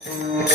Hallelujah.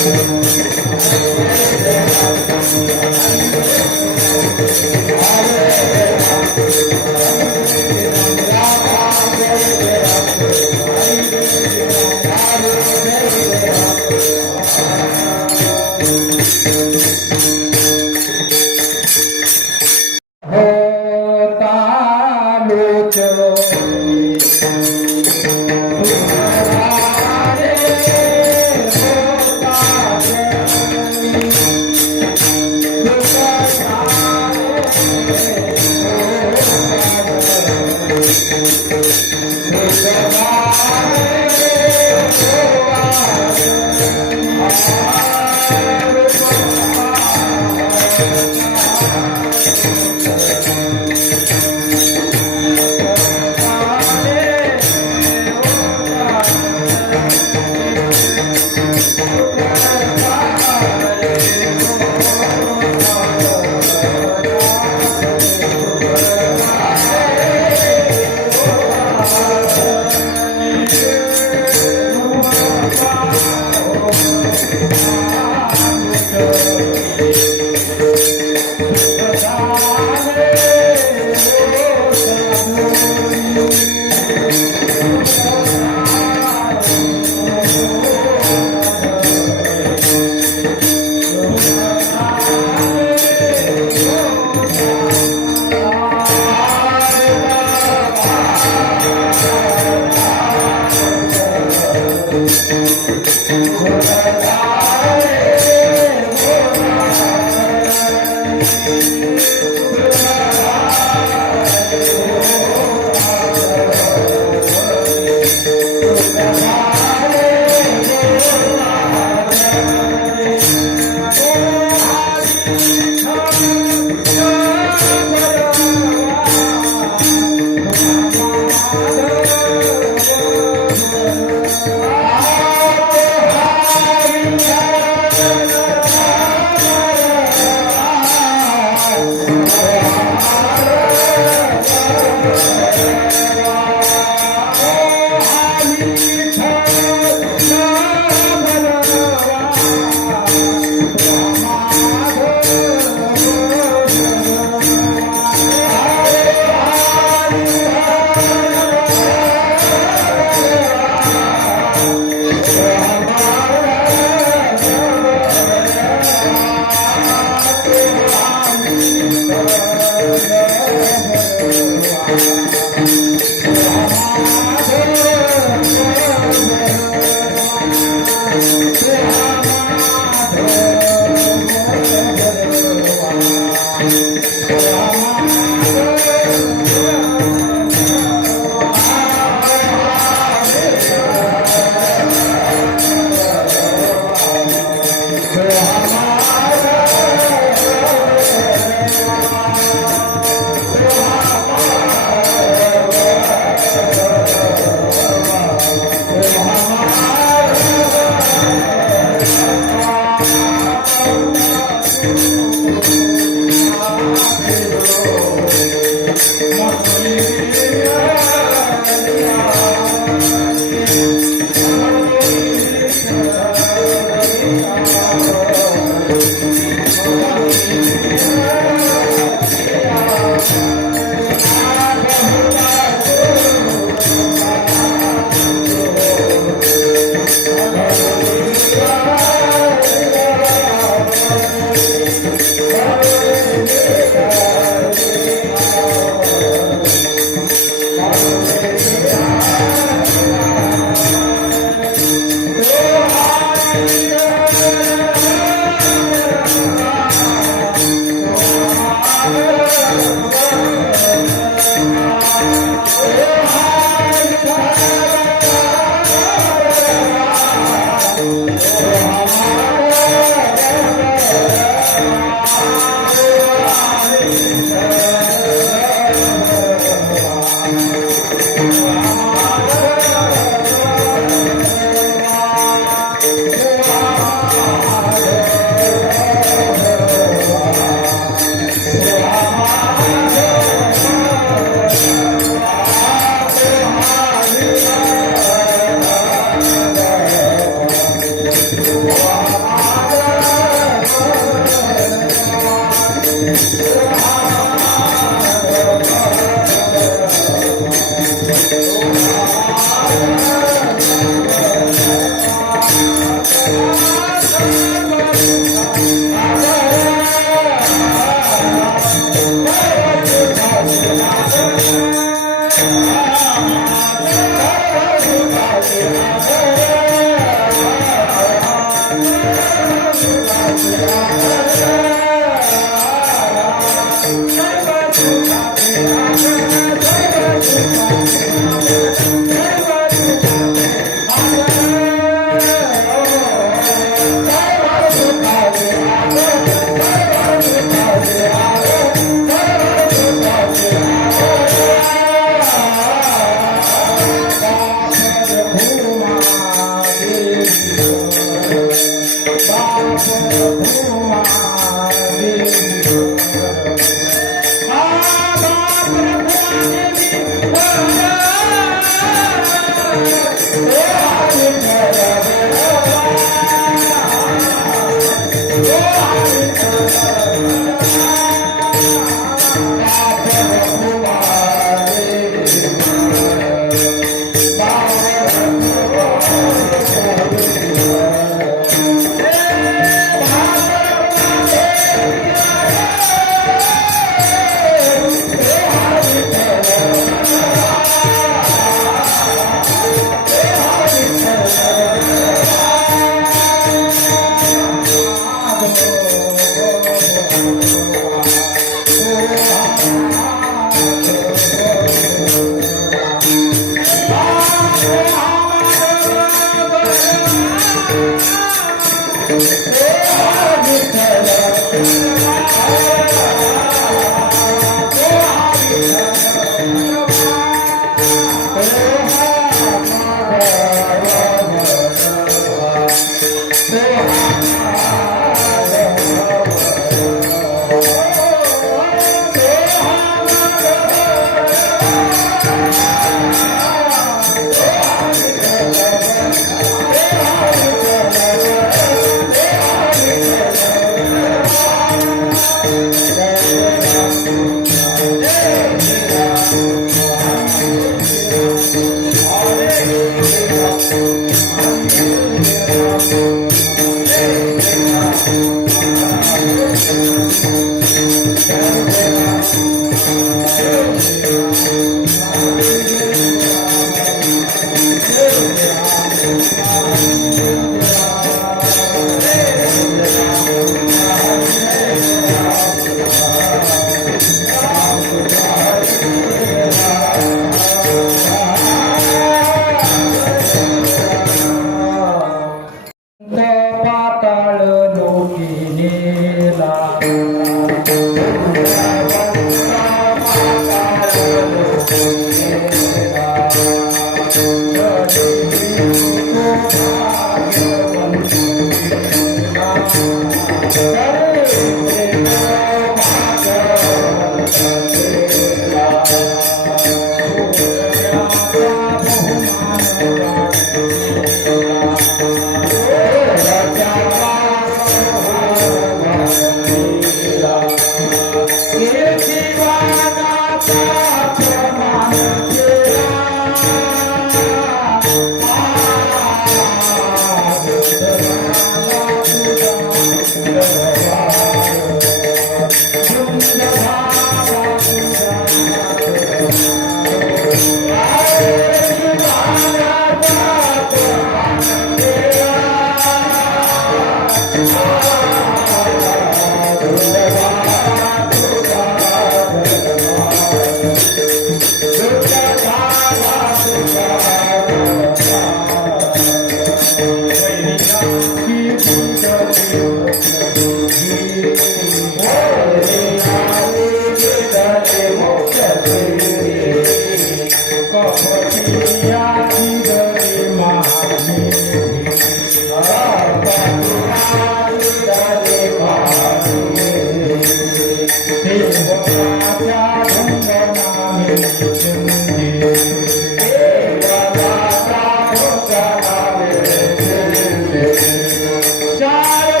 चार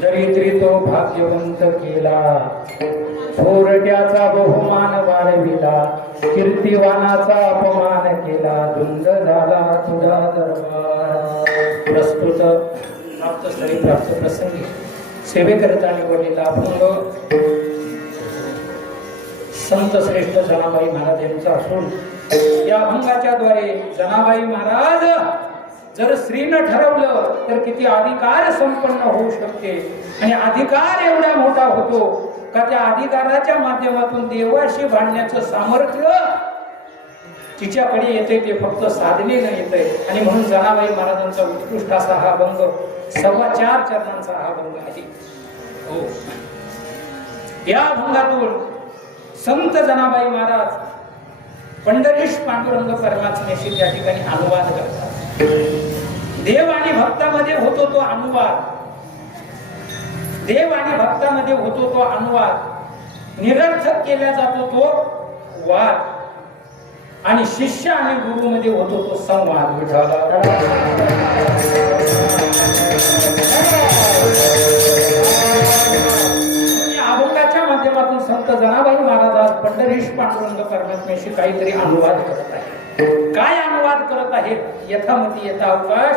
दरिद्री तो भाग्यवंत केला, थोरट्याचा बहुमान वाढविला, कीर्तिवानाचा अपमान केला, धुंद झाला तुझा दरबार. प्रस्तुत प्राप्तस्थळी प्राप्त प्रसंगी सेवेकरिता निवडलेला अभंग संत श्रेष्ठ जनाबाई महाराज यांचा असून या अभंगाच्या द्वारे जनाबाई महाराज जर स्त्रीनं ठरवलं तर किती अधिकार संपन्न होऊ शकते, आणि अधिकार एवढा मोठा होतो का त्या अधिकाराच्या माध्यमातून देवाशी भांडण्याचं सामर्थ्य तिच्याकडे येते, ते फक्त साधनेनं येते. आणि म्हणून जनाबाई महाराजांचा उत्कृष्ट असा हा अभंग 4.25 चरणांचा हा अभंग आहे. हो, या अभंगातून संत जनाबाई महाराज पंढरीश पांडुरंग परमात्म्याशी त्या ठिकाणी अनुवाद करतात. देव आणि भक्तामध्ये होतो तो अनुवाद, देव आणि भक्तामध्ये होतो तो अनुवाद, निरर्थक केला जातो तो वाद, आणि शिष्य आणि गुरु मध्ये होतो तो संवाद. अभंगाच्या माध्यमातून संत जनाबाई महाराज आज पंढरीश पांडुरंग परमात्म्याशी काहीतरी अनुवाद करत आहे. काय अनुवाद करत आहेत? यथामती यथा अवकाश,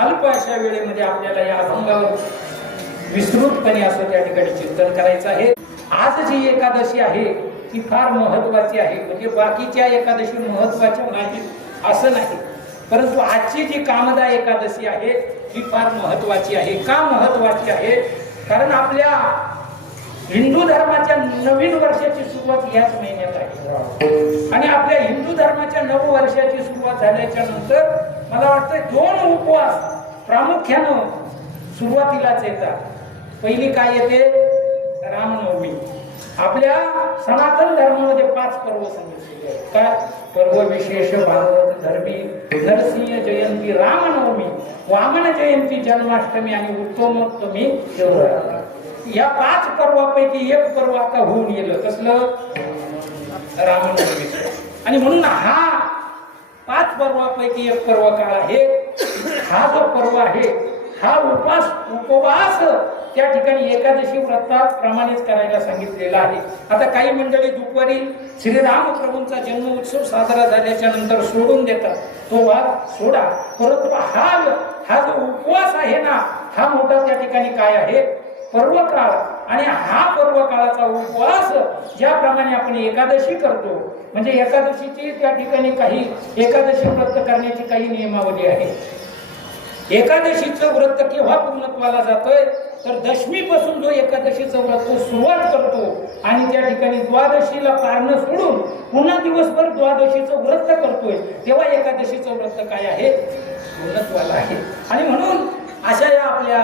अल्प अशा वेळेमध्ये आपल्याला या अभंगावर विस्तृतपणे असं त्या ठिकाणी चिंतन करायचं आहे. आज जी एकादशी आहे ती फार महत्वाची आहे, म्हणजे बाकीच्या एकादशी महत्वाच्या नाहीत असं नाही, परंतु आजची जी कामदा एकादशी आहे ही फार महत्वाची आहे. का महत्वाची आहे? कारण आपल्या हिंदू धर्माच्या नवीन वर्षाची सुरुवात याच महिन्यात आहे, आणि आपल्या नववर्षाची सुरुवात झाल्याच्या नंतर मला वाटतं 2 उपवास प्रामुख्यानं सुरुवातीलाच येतात. पहिली काय येते? रामनवमी. आपल्या सनातन धर्मामध्ये 5 पर्व सांगितलेले आहेत. काय पर्व विशेष? भागवत धर्मी, नरसिंह जयंती, रामनवमी, वामन जयंती, जन्माष्टमी आणि उत्तमोत्तमी शिवरात्री. या 5 पर्वापैकी एक पर्व आता होऊन गेलं. कसलं? रामनवमी. आणि म्हणून हा 5 पर्वापैकी एक पर्व काळ आहे. हा जो पर्व आहे हा उपवास त्या ठिकाणी एकादशी व्रतात प्रमाणेच करायला सांगितलेला आहे. आता काही मंडळी दुपारी श्रीराम प्रभूंचा जन्म उत्सव साजरा झाल्याच्या नंतर सोडून देतात. तो वाद सोडा. परंतु हा जो उपवास आहे ना, हा मोठा त्या ठिकाणी काय आहे? पर्वकाळ. आणि हा पर्वकाळाचा उपवास ज्याप्रमाणे आपण एकादशी करतो, म्हणजे एकादशीची त्या ठिकाणी काही एकादशी व्रत करण्याची काही नियमावली आहे. एकादशीचं व्रत केव्हा पूर्णत्वाला जातोय? तर दशमीपासून जो एकादशीचं व्रत सुरुवात करतो आणि त्या ठिकाणी द्वादशीला पारणं सोडून पुन्हा दिवसभर द्वादशीचं व्रत करतोय, तेव्हा एकादशीचं व्रत काय आहे? पूर्णत्वाला आहे. आणि म्हणून अशा या आपल्या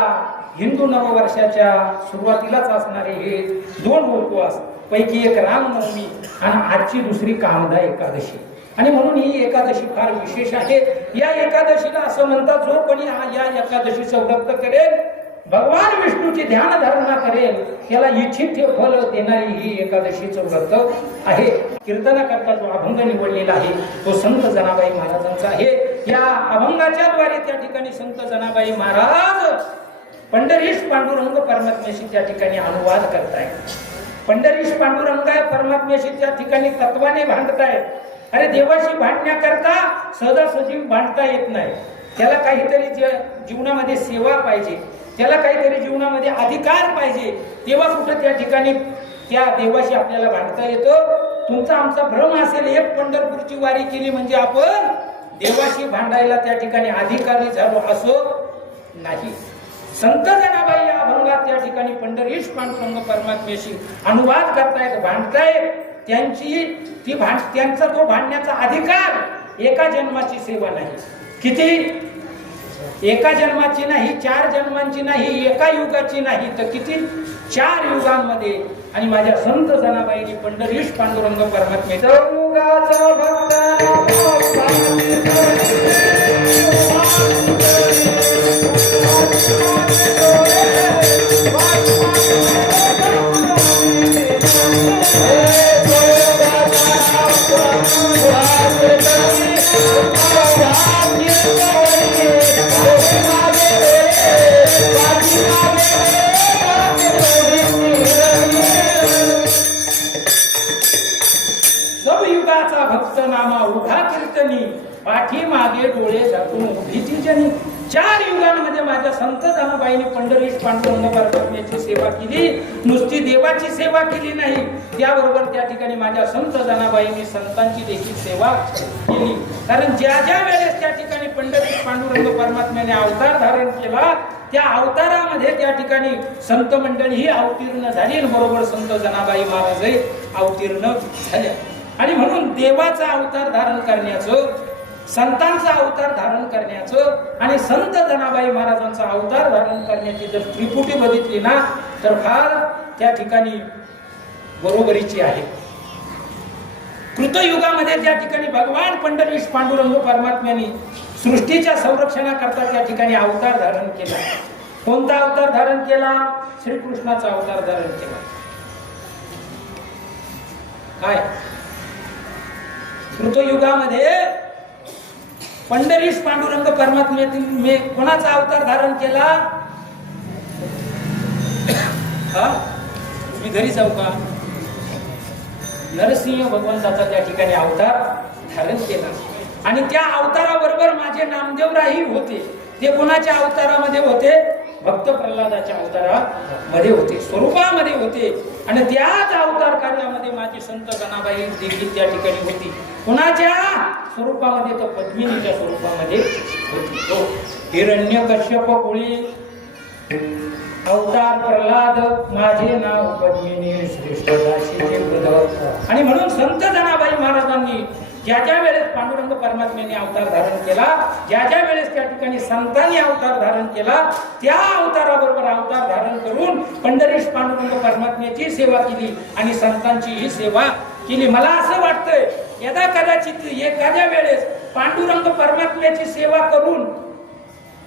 हिंदू नववर्षाच्या सुरुवातीलाच असणारे हे 2 उपवास पैकी एक रामनवमी आणि आजची दुसरी कामदा एकादशी. आणि म्हणून ही एकादशी फार विशेष आहे. या एकादशीला असं म्हणतात, जो कोणी या एकादशीचं व्रत करेल, भगवान विष्णूची ध्यान धारणा करेल, त्याला इच्छित फल देणारी ही एकादशीचं व्रत आहे. कीर्तनाकरता जो अभंग निवडलेला आहे तो संत जनाबाई महाराजांचा आहे. या अभंगाच्या द्वारे त्या ठिकाणी संत जनाबाई महाराज पंढरीश पांडुरंग परमात्म्याशी त्या ठिकाणी अनुवाद करतायत. पंढरीश पांडुरंग परमात्म्याशी त्या ठिकाणी तत्वाने भांडतायत. अरे देवाशी भांडण्याकरता सहजासहजी भांडता येत नाही. त्याला काहीतरी जीवनामध्ये सेवा पाहिजे, त्याला काहीतरी जीवनामध्ये अधिकार पाहिजे, तेव्हा कुठं त्या ठिकाणी त्या देवाशी आपल्याला भांडता येतं. तुमचा आमचा भ्रम असेल, एक पंढरपूरची वारी केली म्हणजे आपण देवाशी भांडायला त्या ठिकाणी अधिकारी झालो, असं नाही. संत जनाबाई या अभंगात त्या ठिकाणी पंढरीश पांडुरंग परमात्म्याशी अनुवाद करतायत, भांडतायत. त्यांचा तो भांडण्याचा अधिकार एका जन्माची सेवा नाही. किती? एका जन्माची नाही, 4 जन्मांची नाही, एका युगाची नाही, तर किती? 4 युगांमध्ये. आणि माझ्या संत जनाबाईंनी पंढरीश पांडुरंग परमात्म्याचा युगाचा भक्त सबयुगाचा भक्त नामा उभा कीर्तनी, पाठी मागे डोळे झाकून उभीची जनी. 4 युगांमध्ये माझ्या संत जनाबाईंनी पंढरीश पांडुरंग परमात्म्याची सेवा केली. नुसती देवाची सेवा केली नाही, त्याबरोबर त्या ठिकाणी माझ्या संत जनाबाईंनी संतांची देखील सेवा केली. कारण ज्या ज्या वेळेस त्या ठिकाणी पंढरीश पांडुरंग परमात्म्याने अवतार धारण केला, त्या अवतारामध्ये त्या ठिकाणी संत मंडळी ही अवतीर्ण झाली, बरोबर संत जनाबाई महाराजही अवतीर्ण झाल्या. आणि म्हणून देवाचा अवतार धारण करण्याचं, संतांचा अवतार धारण करण्याचं आणि संत जनाबाई महाराजांचा अवतार धारण करण्याची जर त्रिपुटी बघितली ना, तर फार त्या ठिकाणी बरोबरीची आहे. कृतयुगामध्ये त्या ठिकाणी भगवान पंढरीश पांडुरंग परमात्म्याने सृष्टीच्या संरक्षणाकरता त्या ठिकाणी अवतार धारण केला. कोणता अवतार धारण केला? श्रीकृष्णाचा अवतार धारण केला. काय? कृतयुगामध्ये पंढरीश पांडुरंग परमात्म्याने कोणाचा अवतार धारण केला? मी घरी जाऊ का? नरसिंह भगवंताचा त्या ठिकाणी अवतार धारण केला. आणि त्या अवताराबरोबर माझे नामदेवराही होते. ते कोणाच्या अवतारामध्ये होते? भक्त प्रल्हादाच्या अवतारामध्ये होते, स्वरूपामध्ये होते. आणि त्याच अवतार कार्यामध्ये माझी संत जनाबाई देखील त्या ठिकाणी होती. कोणाच्या स्वरूपामध्ये? तर पद्मिनीच्या स्वरूपामध्ये होती. हिरण्यकश्यप कुळी अवतार प्रल्हाद, माझे नाव पद्मिनी, श्रेष्ठ दासीचे वृद्ध. आणि म्हणून संत जनाबाई महाराजांनी ज्या ज्या वेळेस पांडुरंग परमात्म्याने अवतार धारण केला, ज्या ज्या वेळेस त्या ठिकाणी संतांनी अवतार धारण केला, त्या अवताराबरोबर अवतार धारण करून पंढरीश पांडुरंग परमात्म्याची सेवा केली आणि संतांची ही सेवा केली. मला असं वाटतंय यदा कदाचित एखाद्या वेळेस पांडुरंग परमात्म्याची सेवा करून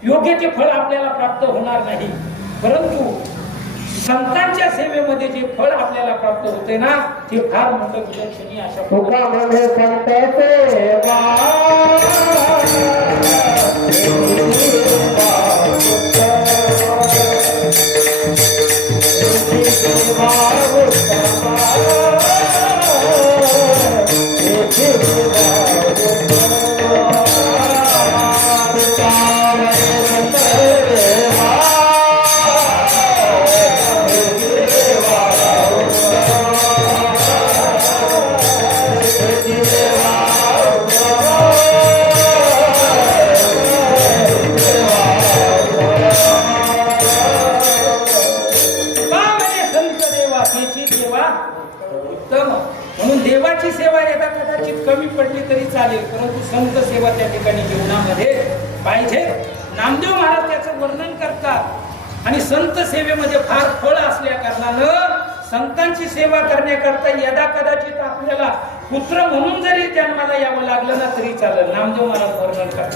योग्य फळ आपल्याला प्राप्त होणार नाही, परंतु संतांच्या सेवेमध्ये जे फळ आपल्याला प्राप्त होते ना ते फार मोठं विलक्षणी अशा तुकामध्ये संत सेवा म्हणून देवाची सेवा यदा कदाचित कमी पडली तरी चालेल, परंतु संत सेवा त्या ठिकाणी जीवनामध्ये पाहिजे. नामदेव महाराज त्याचं वर्णन करतात आणि संत सेवेमध्ये फार फळ असल्या कारणानं संतांची सेवा करण्याकरता यदा कदाचित आपल्याला पुत्र म्हणून जरी जन्माला यावं लागलं ना तरी चालेल. नामदेव महाराज वर्णन करतात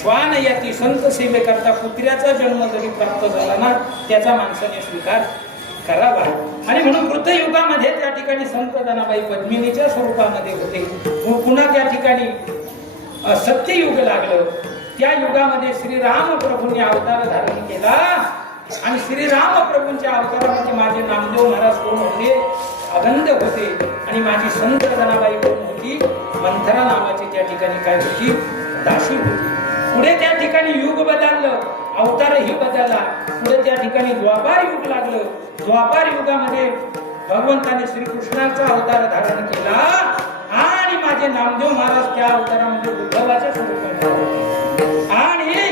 श्वान याती संत सेवेकरता पुत्र्याचा जन्म जरी प्राप्त झाला ना त्याचा माणसाने स्वीकार करावा. आणि म्हणून कृतयुगामध्ये त्या ठिकाणी संत जनाबाई पद्मिनीच्या स्वरूपामध्ये होते. पुन्हा त्या ठिकाणी सत्ययुग लागलं. त्या युगामध्ये श्रीराम प्रभूंनी अवतार धारण केला आणि श्रीराम प्रभूंच्या अवतारामध्ये माझे नामदेव महाराज कोण होते? अगंध होते. आणि माझी संत जनाबाई कोण होती? मंथरा नावाची त्या ठिकाणी काय होती? दासी होती. पुढे त्या ठिकाणी युग बदललं, अवतारही बदलला. पुढे त्या ठिकाणी द्वापार युग लागलं. द्वापार युगामध्ये भगवंताने श्रीकृष्णाचा अवतार धारण केला आणि माझे नामदेव महाराज त्या अवतारामध्ये उद्धवाच्या स्वरूपात आणि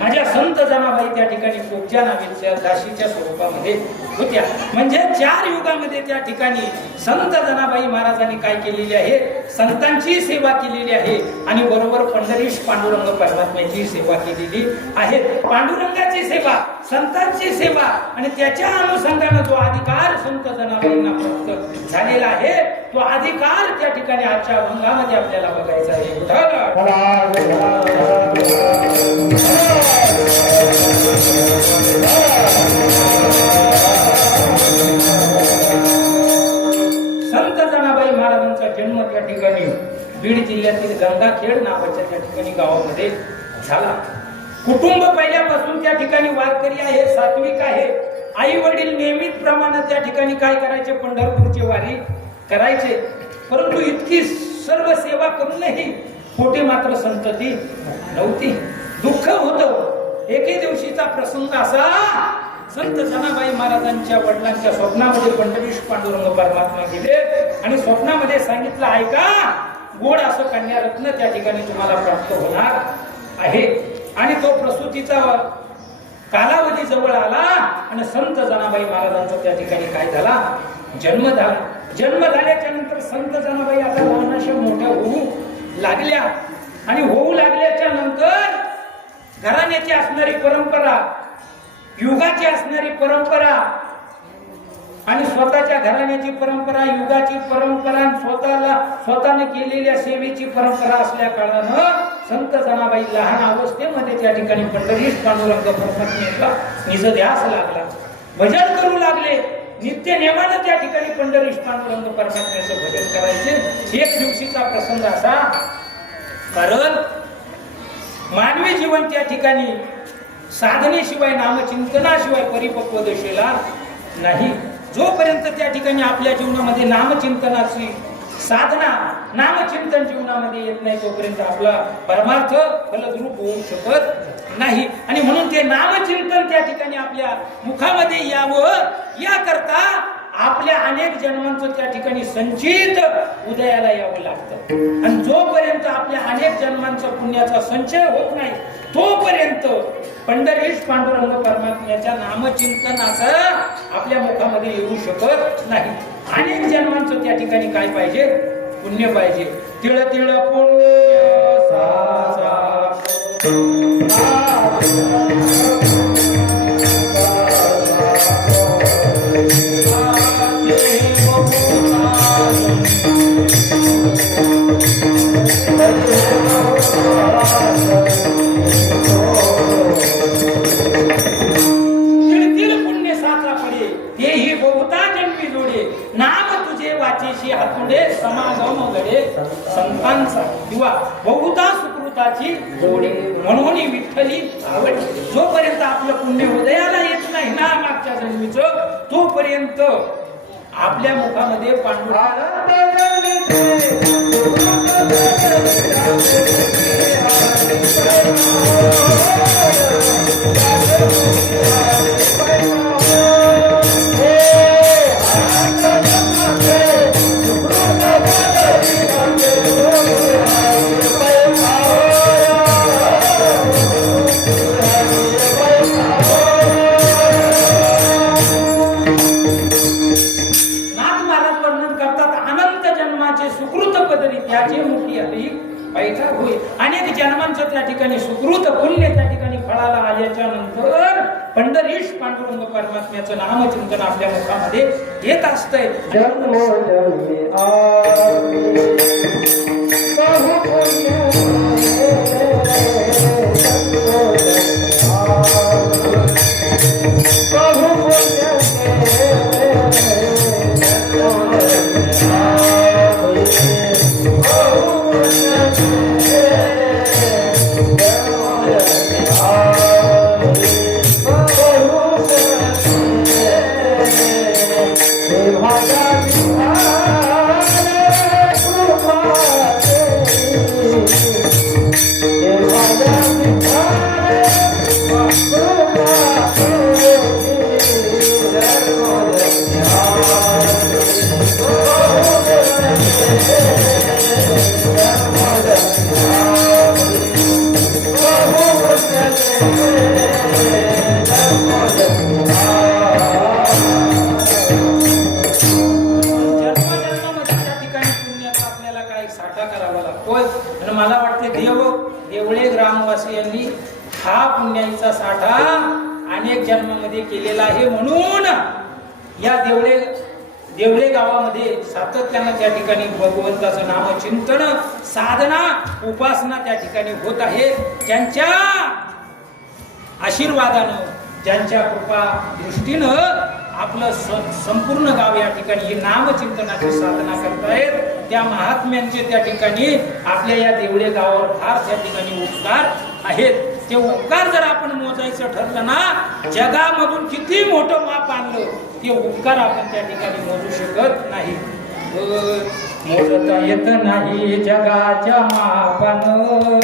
माझ्या संत जनाबाई त्या ठिकाणी कोपच्या नावाच्या दासीच्या स्वरूपामध्ये होत्या. म्हणजे 4 युगामध्ये त्या ठिकाणी संत जनाबाई महाराजांनी काय केलेली आहे? संतांची सेवा केलेली आहे आणि बरोबर पंढरीश पांडुरंग परमात्म्याची सेवा केलेली आहे. पांडुरंगाची सेवा, संतांची सेवा आणि त्याच्या अनुषंगाने जो अधिकार संत जनाबाईंना प्राप्त झालेला आहे तो अधिकार त्या ठिकाणी आजच्या अभंगामध्ये आपल्याला बघायचा आहे. संत जनाबाई महाराजांचा जन्म त्या ठिकाणी बीड जिल्ह्यातील गंगाखेड नावाच्या त्या ठिकाणी गावामध्ये झाला. कुटुंब पहिल्यापासून त्या ठिकाणी वारकरी आहे, सात्विक आहे. आई वडील नियमित प्रमाणे त्या ठिकाणी काय करायचे? पंढरपूरची वारी करायचे. परंतु इतकी सर्व सेवा करूनही पोटी मात्र संतती नव्हती. दुःख होतं. एके दिवशीचा प्रसंग असा, संत जनाबाई महाराजांच्या वडिलांच्या स्वप्नामध्ये पंढरीश पांडुरंग परमात्मा गेले आणि स्वप्नामध्ये सांगितलं, ऐका, गोड असं कन्यारत्न त्या ठिकाणी तुम्हाला प्राप्त होणार आहे. आणि तो प्रसूतीचा कालावधी जवळ आला आणि संत जनाबाई महाराजांचा त्या ठिकाणी काय झाला, जन्म झाला. जन्म झाल्याच्या नंतर संत जनाबाई आता लहानशा मोठ्या होऊ लागल्या आणि होऊ लागल्याच्या नंतर घराण्याची असणारी परंपरा, युगाची असणारी परंपरा आणि स्वतःच्या घराण्याची परंपरा, युगाची परंपरा, स्वतःने केलेल्या सेवेची परंपरा असल्या कारणानं संत जनाबाई लहान अवस्थेमध्ये त्या ठिकाणी पंढरीश पांडुरंग परमात्म्याचा निज ध्यास लागला, भजन करू लागले. नित्य नेमानं त्या ठिकाणी पंढरीश पांडुरंग परमात्म्याचं भजन करायचे. एक दिवशीचा प्रसंग असा, कारण मानवी जीवन त्या ठिकाणी साधनेशिवाय, नामचिंतनाशिवाय परिपक्व दशेला नाही. जोपर्यंत त्या ठिकाणी आपल्या जीवनामध्ये नामचिंतनाची साधना, नामचिंतन जीवनामध्ये येत नाही तोपर्यंत आपला परमार्थ फलद्रूप होऊ शकत नाही. आणि म्हणून ते नामचिंतन त्या ठिकाणी आपल्या मुखामध्ये यावं याकरता आपल्या अनेक जन्मांचं त्या ठिकाणी संचित उदयाला यावं लागतं. आणि जोपर्यंत आपल्या अनेक जन्मांचा पुण्याचा संचय होत नाही तोपर्यंत पंढरीश पांडुरंग परमात्म्याच्या नामचिंतनाचा आपल्या मुखामध्ये येऊ शकत नाही. अनेक जन्मांचं त्या ठिकाणी काय पाहिजे, पुण्य पाहिजे. तिळ तिळ पुण्य साचा हातुडे समागम घडे संतांचा किंवा बहुधा सुकृताची जोडे म्हणून विठ्ठली आवड. जोपर्यंत आपलं पुण्य उदयाला येत नाही ना मागच्या जन्मीचं, तोपर्यंत आपल्या मुखामध्ये अनेक जन्मांचं त्या ठिकाणी सुकृत पुण्य त्या ठिकाणी फळाला आल्याच्या नंतर पंढरीश पांडुरंग परमात्म्याचं नामचिंतन आपल्या मुखामध्ये येत असतंय. मला वाटते देवळे ग्रामवासियांनी हा पुण्याचा साठा अनेक जन्मामध्ये केलेला आहे. म्हणून या देवळे गावामध्ये सातत्यानं त्या ठिकाणी भगवंताचं नामचिंतन, साधना, उपासना त्या ठिकाणी होत आहे. ज्यांच्या आशीर्वादानं, ज्यांच्या कृपा दृष्टीनं आपलं संपूर्ण गाव या ठिकाणी ही नामचिंतनाची साधना करतायत, त्या महात्म्यांचे त्या ठिकाणी आपल्या या देवळे गावावर फार त्या ठिकाणी उपकार आहेत. ते उपकार जर आपण मोजायचं ठरलं ना, जगामधून किती मोठं माप आणलं, ते उपकार आपण त्या ठिकाणी मोजू शकत नाही. मोजता येत नाही जगाच्या मापानं, मोजता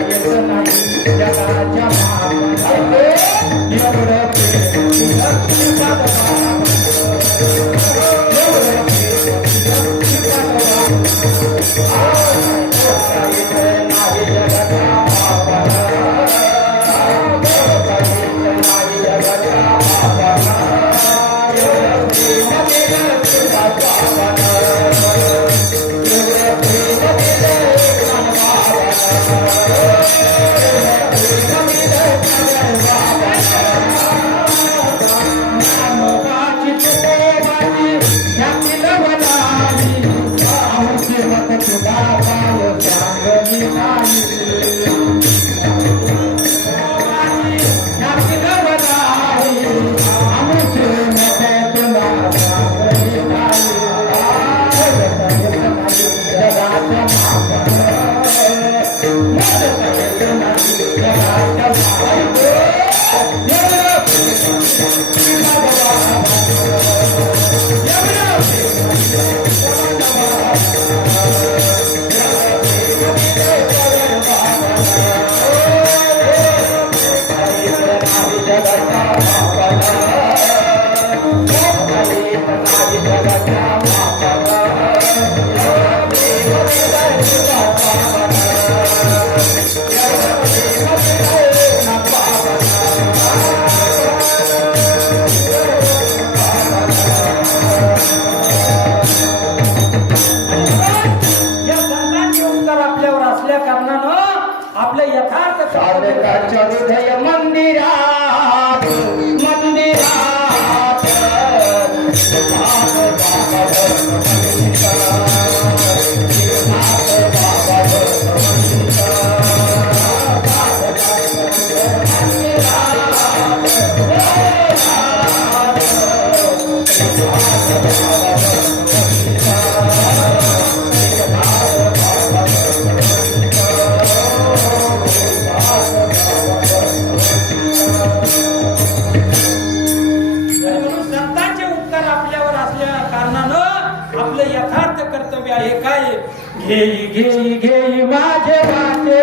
येत नाही जगाच्या मापानं. साधकाच्या हृदय मंदिरात घेई घेई घेई माझे वाटे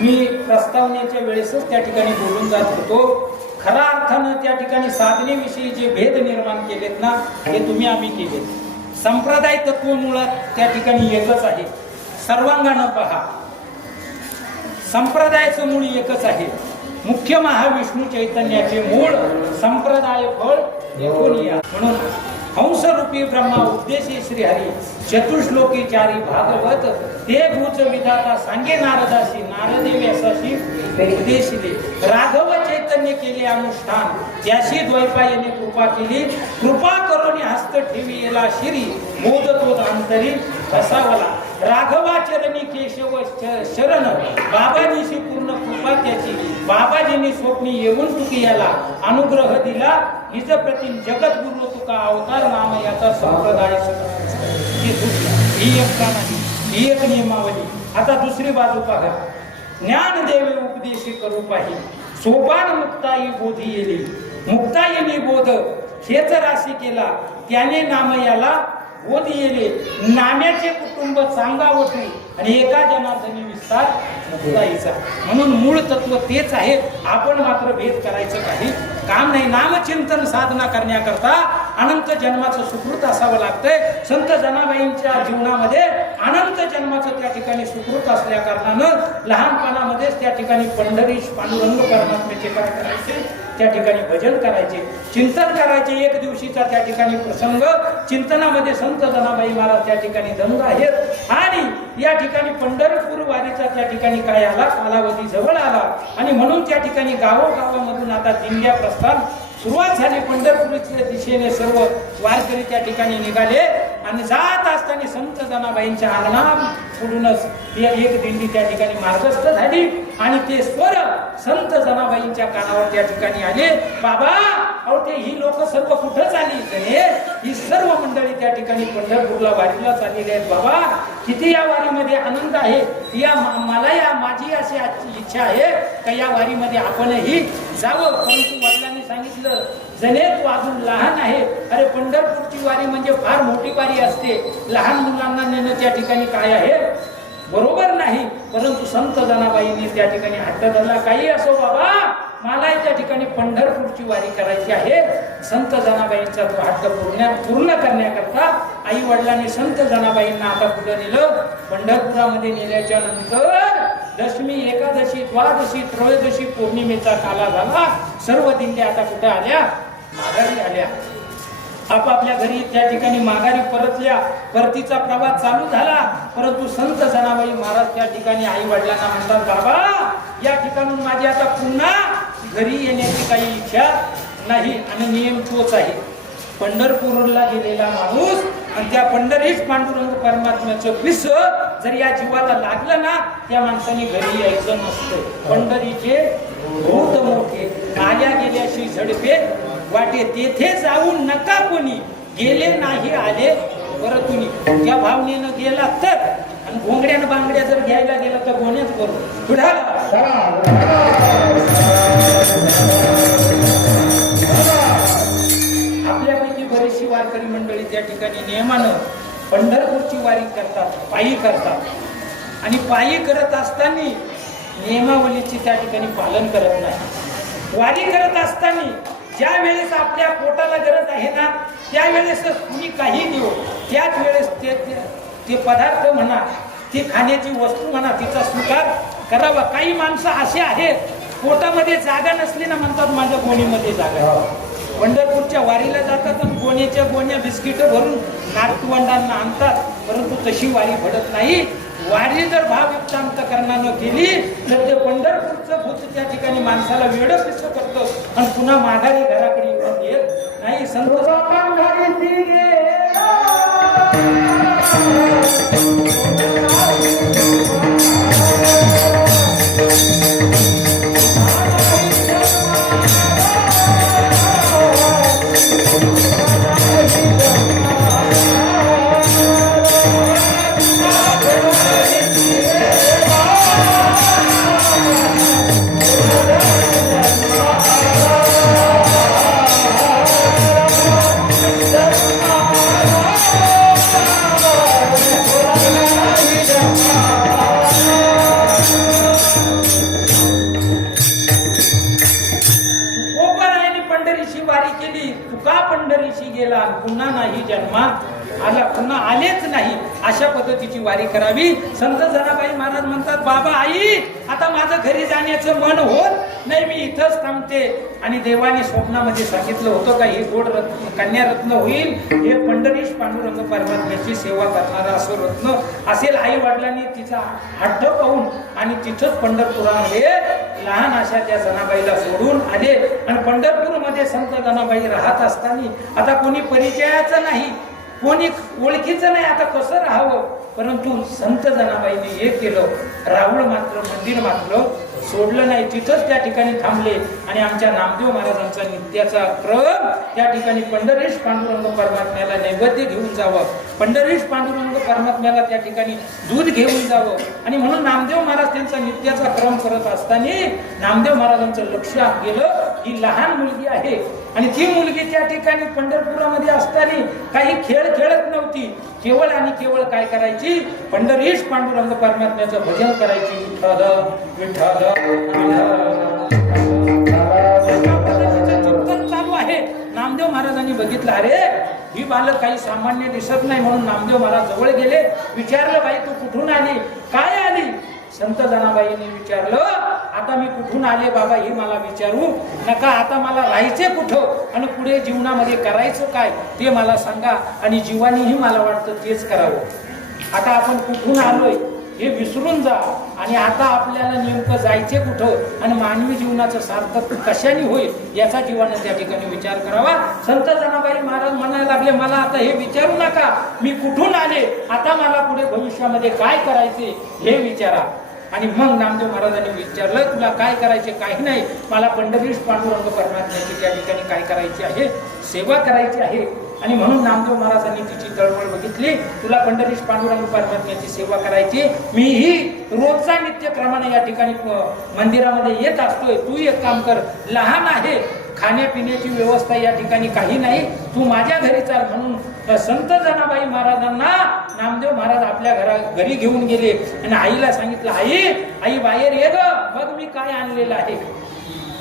मी प्रस्तावनेच्या वेळेसच त्या ठिकाणी बोलून जात होतो. खऱ्या अर्थानं त्या ठिकाणी साधनेविषयी जे भेद निर्माण केलेत ना हे तुम्ही आम्ही केले. संप्रदाय तत्व मुळात त्या ठिकाणी एकच आहे. सर्वांगानं पहा, संप्रदायाचं मूळ एकच आहे. मुख्य महाविष्णू चैतन्याचे मूळ संप्रदाय फळ येथून या. म्हणून हंसरूपी ब्रह्मा उद्देशी श्रीहरी चतुश्लोकी चारी भागवत ते गुच विधाता सांगे नारदासी नारदे व्यासाशी उपदेशिले. राघव चैतन्य केले अनुष्ठान त्याशी द्वैपायने कृपा केली. कृपा करून हस्त ठेवी येला शिरी मोदतो अंतरी बसावला. राघवाचरणी केशव शरण बाबाजीशी पूर्ण कृपा त्याची. बाबाजींनी स्वप्नी येऊन तुकी याला अनुग्रह दिला. निज प्रतिम जगद्गुरु तुका अवतार नाम याचा संप्रदाय ही एक नाही, ही एक नियमावली. आता दुसरी बाजू पहा. ज्ञानदेवे उपदेशी करू पाही सोपान मुक्ताई बोधी येली. मुक्ताईनी बोध हेच राशी केला त्याने नाम याला बोध येले. नाम्याचे कुटुंब सांगावटू आणि एका जनार्दनी विस्तार मुक्ताईचा. म्हणून मूळ तत्व तेच आहे. आपण मात्र भेद करायचं काही काम नाही. नामचिंतन साधना करण्याकरता अनंत जन्माचं सुकृत असावं लागतंय. संत जनाबाईंच्या जीवनामध्ये अनंत जन्माचं त्या ठिकाणी सुकृत असल्या कारणानं लहानपणामध्येच त्या ठिकाणी पंढरीश पांडुरंग परमात्म्याचे काय करायचे, त्या ठिकाणी भजन करायचे, चिंतन करायचे. एक दिवशीचा त्या ठिकाणी प्रसंग चिंतनामध्ये संत जनाबाई महाराज त्या ठिकाणी दंग आहेत. आणि या ठिकाणी पंढरपूर वारीचा त्या ठिकाणी काय आला, कालावधी जवळ आला. आणि म्हणून त्या ठिकाणी गावोगावामधून आता दिंड्या प्रस्थान सुरुवात झाली. पंढरपूरच्या दिशेने सर्व वारकरी त्या ठिकाणी निघाले आणि जात असताना संत जनाबाईंच्या अंगणात पुढूनच एक दिंडी त्या ठिकाणी मार्गस्थ झाली. आणि ते स्वर संत जनाबाईंच्या कानावर त्या ठिकाणी आले. बाबा अहो ते ही लोक सर्व कुठं चालली? ही सर्व मंडळी त्या ठिकाणी पंढरपूरला वारीला चाललेली आहेत. बाबा किती या वारीमध्ये आनंद आहे. मला माझी अशी इच्छा आहे का या वारीमध्ये आपणही जावं. परंतु वडिलांनी सांगितलं जने तू अजून लहान आहे. अरे पंढरपूरची वारी म्हणजे फार मोठी वारी असते. लहान मुलांना नेणं त्या ठिकाणी काय आहे, बरोबर नाही. परंतु संत जनाबाईंनी त्या ठिकाणी हट्ट धरला. काही असो बाबा मला त्या ठिकाणी पंढरपूरची वारी करायची आहे. संत जनाबाईंचा तो हट्ट पूर्ण करण्याकरता आई वडिलांनी संत जनाबाईंना आता कुठं नेलं, पंढरपुरामध्ये नेल्याच्या नंतर दशमी, एकादशी, द्वादशी, त्रयोदशी, पौर्णिमेचा काला झाला. सर्व दिंड्या आता कुठे आल्या, माघारी आल्या. आपापल्या घरी त्या ठिकाणी माघारी परतल्या. परतीचा प्रवास चालू झाला. परंतु संत जनाबाई महाराज त्या ठिकाणी आई वडिलांना म्हणतात बाबा या ठिकाणून माझी आता पुन्हा घरी येण्याची काही इच्छा नाही आणि नियम तोच आहे. पंढरपूरला गेलेला माणूस आणि त्या पंढरीच पांडुरंग परमात्म्याचं विष जर या जीवाला लागलं ना, त्या माणसाने घरी यायचं नसतं. पंढरीचे भूत मोठे आल्या गेल्याशी झडपे वाटे, तेथे जाऊन नका कोणी, गेले नाही आले परतुनी. त्या भावनेनं गेला तर, आणि घोंगड्यानं बांगड्या जर घ्यायला गेला तर गोण्याच करू पुढा. आपल्यापैकी बरीचशी वारकरी मंडळी त्या ठिकाणी नियमानं पंढरपूरची वारी करतात, पायी करतात. आणि पायी करत असताना नियमावलीची त्या ठिकाणी पालन करत नाही. वारी करत असताना ज्या वेळेस आपल्या पोटाला गरज आहे ना, त्यावेळेस कुणी काही देऊ, त्याच वेळेस ते पदार्थ म्हणा, ती खाण्याची वस्तू म्हणा, तिचा स्वीकार करावा. काही माणसं असे आहेत, पोटामध्ये जागा नसली ना, म्हणतात माझ्या गोणीमध्ये जागा आहे. पंढरपूरच्या वारीला जातात आणि गोण्याच्या गोण्या बिस्किट भरून नातवंडांना आणतात, परंतु तशी वारी घडत नाही. वारी जर भावयुक्त अंतकरणानं केली तर ते पंढरपूरचं भूत त्या ठिकाणी माणसाला वेडं पिसं करतं आणि पुन्हा माघारी घराकडे येऊन येत नाही. संत पुन्हा नाही जन्मा आला, पुन्हा आलेच नाही, अशा पद्धतीची वारी करावी. संत जनाबाई महाराज म्हणतात, बाबा आई आता माझं घरी जाण्याचं मन होत नाही, मी इथंच थांबते. आणि देवाने स्वप्नामध्ये सांगितलं होतं का ही गोड रत्न कन्यारत्न होईल, हे पंढरीश पांडुरंग परमात्म्याची सेवा करणारा असं रत्न असेल. आई वडिलांनी तिचा हट्ट पाहून आणि तिथंच पंढरपुरामध्ये लहान अशा त्या जनाबाईला सोडून आले. आणि पंढरपूरमध्ये संत जनाबाई राहत असताना आता कोणी परिचयाचं नाही, कोणी ओळखीचं नाही, आता कसं राहावं. परंतु संत जनाबाईने हे केलं, राहुळ मात्र मंदिर मात्र सोडलं नाही, तिथंच त्या ठिकाणी थांबले. आणि आमच्या नामदेव महाराजांचा नित्याचा क्रम त्या ठिकाणी पंढरीश पांडुरंग परमात्म्याला नैवेद्य घेऊन जावं, पंढरीश पांडुरंग परमात्म्याला त्या ठिकाणी दूध घेऊन जावं. आणि म्हणून नामदेव महाराज त्यांचा नित्याचा क्रम करत असताना नामदेव महाराजांचं लक्ष गेलं, ही लहान मुलगी आहे आणि ती मुलगी त्या ठिकाणी पंढरपुरामध्ये असताना काही खेळ खेळत नव्हती, केवळ आणि केवळ काय करायची, पंढरीश पांडुरंग परमात्म्याचं भजन करायची. विठ्ठल विठ्ठल चालू आहे. नामदेव महाराजांनी बघितलं, अरे ही बालक काही सामान्य दिसत नाही, म्हणून नामदेव महाराज जवळ गेले. विचारलं, बाई तू कुठून आली, काय आली. संत जनाबाईंनी विचारलं, आता मी कुठून आले बाबा हे मला विचारू नका, आता मला राहायचे कुठं आणि पुढे जीवनामध्ये करायचं काय ते मला सांगा. आणि जीवानीही मला वाटतं तेच करावं. आता आपण कुठून आलोय हे विसरून जा आणि आता आपल्याला नेमकं जायचे कुठं आणि मानवी जीवनाचं सार्थक कशाने होईल याचा जीवानं त्या ठिकाणी विचार करावा. संत जनाबाई महाराज म्हणायला लागले, मला आता हे विचारू नका, मी कुठून आले, आता मला पुढे भविष्यामध्ये काय करायचे हे विचारा. आणि मग नामदेव महाराजांनी विचारलं, तुला काय करायचे, काही नाही, मला पंढरीश पांडुरंग परमात्म्याची त्या ठिकाणी काय करायची आहे, सेवा करायची आहे. आणि म्हणून नामदेव महाराजांनी तिची तळमळ बघितली, तुला पंढरीश पांडुरंग परमात्म्याची सेवा करायची, मीही रोजचा नित्यक्रमाने या ठिकाणी मंदिरामध्ये येत असतोय, तू एक काम कर, लहान आहे, खाण्यापिण्याची व्यवस्था या ठिकाणी काही नाही, तू माझ्या घरी चाल. म्हणून संत जनाबाई महाराजांना नामदेव महाराज आपल्या घरी घेऊन गेले आणि आईला सांगितलं, आई बाहेर ये ग, बघ मी काय आणलेलं आहे.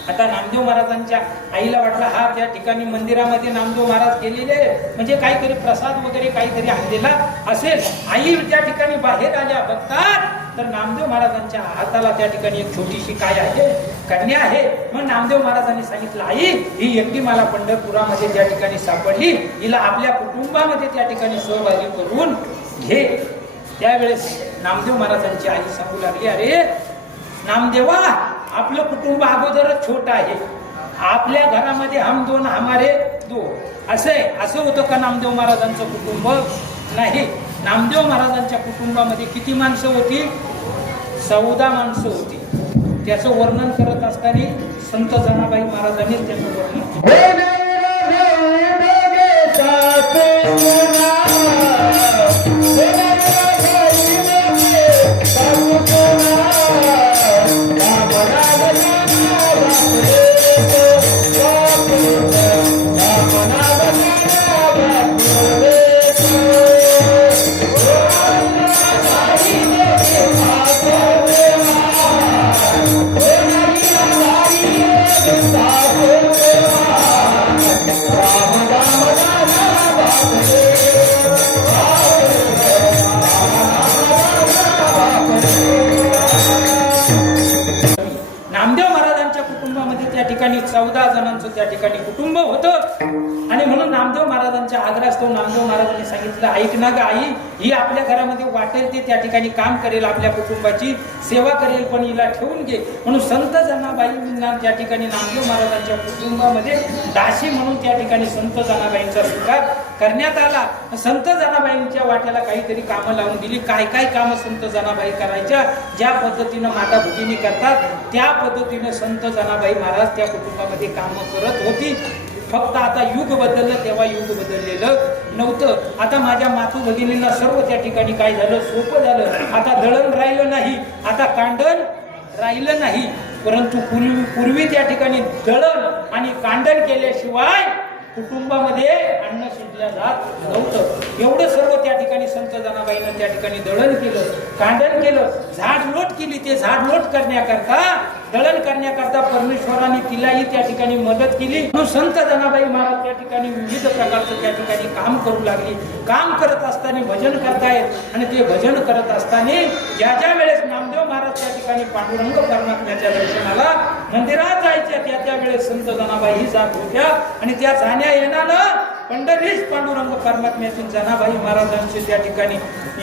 आता नामदेव महाराजांच्या आईला वाटलं, हा त्या ठिकाणी मंदिरामध्ये नामदेव महाराज गेलेले म्हणजे काहीतरी प्रसाद वगैरे काहीतरी आणलेला असेल. आई त्या ठिकाणी बाहेर आल्या, बघतात तर नामदेव महाराजांच्या हाताला त्या ठिकाणी एक छोटीशी काय आहे, कन्या आहे. मग नामदेव महाराजांनी सांगितलं, आई ही एकटी मला पंढरपुरामध्ये त्या ठिकाणी सापडली, हिला आपल्या कुटुंबामध्ये त्या ठिकाणी सहभागी करून घे. त्यावेळेस नामदेव महाराजांची आई सांगू लागली, अरे नामदेवा, आपलं कुटुंब अगोदरच छोट आहे, आपल्या घरामध्ये हम दोन हमारे दो असं होतं का नामदेव महाराजांचं कुटुंब? नाही. नामदेव महाराजांच्या कुटुंबामध्ये किती माणसं होती? 14 माणसं होती. त्याचं वर्णन करत असताना संत जनाबाई महाराजांनी त्याचं वर्णन केलं. नामदेव महाराजांच्या कुटुंबामध्ये त्या ठिकाणी 14 जणांचं त्या ठिकाणी कुटुंब होतं. आणि म्हणून नामदेव महाराजांच्या आग्रहास्तव नामदेव महाराजांनी सांगितलं, ऐक ना ग आई, ही आपल्या घरामध्ये वाटेल ते त्या ठिकाणी काम करेल, आपल्या कुटुंबाची सेवा करेल, पण हिला ठेवून घे. म्हणून संत जनाबाईंना त्या ठिकाणी नामदेव महाराजांच्या कुटुंबामध्ये दासी म्हणून त्या ठिकाणी संत जनाबाईंचा स्वीकार करण्यात आला. संत जनाबाईंच्या वाट्याला काहीतरी कामं लावून दिली. काय काय कामं संत जनाबाई करायच्या, ज्या पद्धतीनं माता भगिनी करतात त्या पद्धतीनं संत जनाबाई महाराज त्या कुटुंबामध्ये कामं करत होती. फक्त आता युग बदललं, तेव्हा युग बदललेलं नव्हतं. आता माझ्या मातू भगिनींना सर्व त्या ठिकाणी काय झालं, सोपं झालं. आता दळण राहिलं नाही, आता कांडण राहिलं नाही. परंतु पूर्वी त्या ठिकाणी दळण आणि कांडण केल्याशिवाय कुटुंबामध्ये अन्न शिजल्या जात नव्हतं. एवढं सर्व त्या ठिकाणी संत जनाबाईनं त्या ठिकाणी दळण केलं, कांडण केलं, झाडलोट केली. ते झाडलोट करण्याकरता, दळण करण्याकरता परमेश्वराने तिलाही त्या ठिकाणी मदत केली. म्हणून संत जनाबाई महाराज त्या ठिकाणी विविध प्रकारचं त्या ठिकाणी काम करू लागली. काम करत असताना भजन करतायत आणि ते भजन करत असताना ज्या वेळेस नामदेव महाराज त्या ठिकाणी पांडुरंग परमात्म्याच्या दर्शनाला मंदिरात जायच्या त्या वेळेस संत जनाबाई जात होत्या. आणि त्या जाण्या येण्यानं पंढरीश पांडुरंग परमात्म्याचे जनाबाई महाराजांचे त्या ठिकाणी